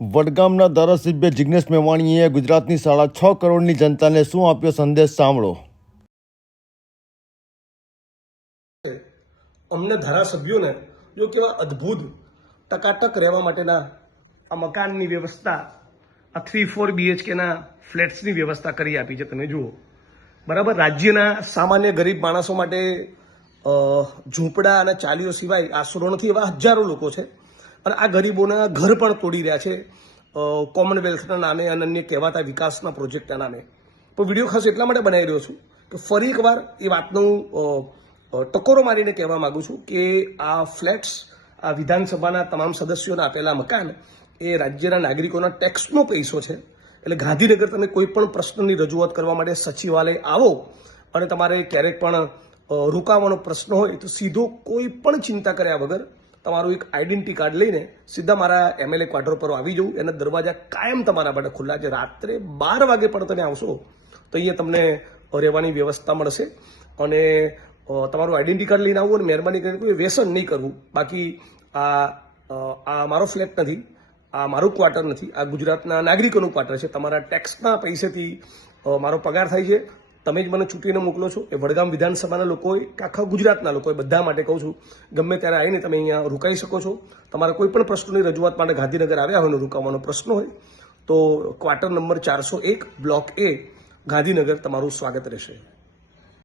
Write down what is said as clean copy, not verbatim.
વડગામના ધારાસભ્ય જિગ્નેશ મેવાણીએ ગુજરાતની 6.5 કરોડની જનતાને શું આપ્યો સંદેશ સાંભળો. અમને ધારાસભ્યોને જો કેવા અદ્ભુત ટકાટક રહેવા માટેના આ મકાનની વ્યવસ્થા, આ 3-4 BHKના ફ્લેટ્સની વ્યવસ્થા કરી આપી છે. તમે જુઓ બરાબર, રાજ્યના સામાન્ય ગરીબ માણસો માટે ઝૂંપડા અને ચાલીઓ સિવાય આશરો નથી એવા હજારો લોકો છે અને આ ગરીબોના ઘર પણ તોડી રહ્યા છે કોમનવેલ્થના નામે અને અન્ય કહેવાતા વિકાસના પ્રોજેક્ટના નામે. પણ વિડીયો ખાસ એટલા માટે બનાવી રહ્યો છું કે ફરી એકવાર એ વાતનું ટકોરો મારીને કહેવા માગું છું કે આ ફ્લેટ્સ, આ વિધાનસભાના તમામ સદસ્યોને આપેલા મકાન એ રાજ્યના નાગરિકોના ટેક્સનો પૈસો છે. એટલે ગાંધીનગર તમે કોઈ પણ પ્રશ્નની રજૂઆત કરવા માટે સચિવાલય આવો અને તમારે ક્યારેક પણ રોકાવાનો પ્રશ્ન હોય તો સીધો કોઈ પણ ચિંતા કર્યા વગર તમારું એક આઈડેન્ટિટી કાર્ડ લઈને સીધા મારા MLA ક્વાર્ટર પર આવી જવું. એના દરવાજા કાયમ તમારા માટે ખુલ્લા છે. રાત્રે 12 વાગે પણ તમે આવશો તો અહીંયા તમને રહેવાની વ્યવસ્થા મળશે અને તમારું આઈડેન્ટિટી કાર્ડ લઈને આવવું અને મહેરબાની કરીને કોઈ વ્યસન નહીં કરવું. બાકી આ મારો ફ્લેટ નથી, આ મારું ક્વાર્ટર નથી, આ ગુજરાતના નાગરિકોનું ક્વાર્ટર છે. તમારા ટેક્સના પૈસેથી મારો પગાર થાય છે. તમે જ મને ચૂંટીને મોકલો છો. એ વડગામ વિધાનસભાના લોકોએ કે આખા ગુજરાતના લોકોએ બધા માટે કહું છું, ગમે ત્યારે આવીને તમે અહીંયા રોકાઈ શકો છો. તમારા કોઈ પણ પ્રશ્નોની રજૂઆત માટે ગાંધીનગર આવ્યા હોય ને રોકાવાનો પ્રશ્ન હોય તો quarter number 401 block A Gandhinagar તમારું સ્વાગત રહેશે.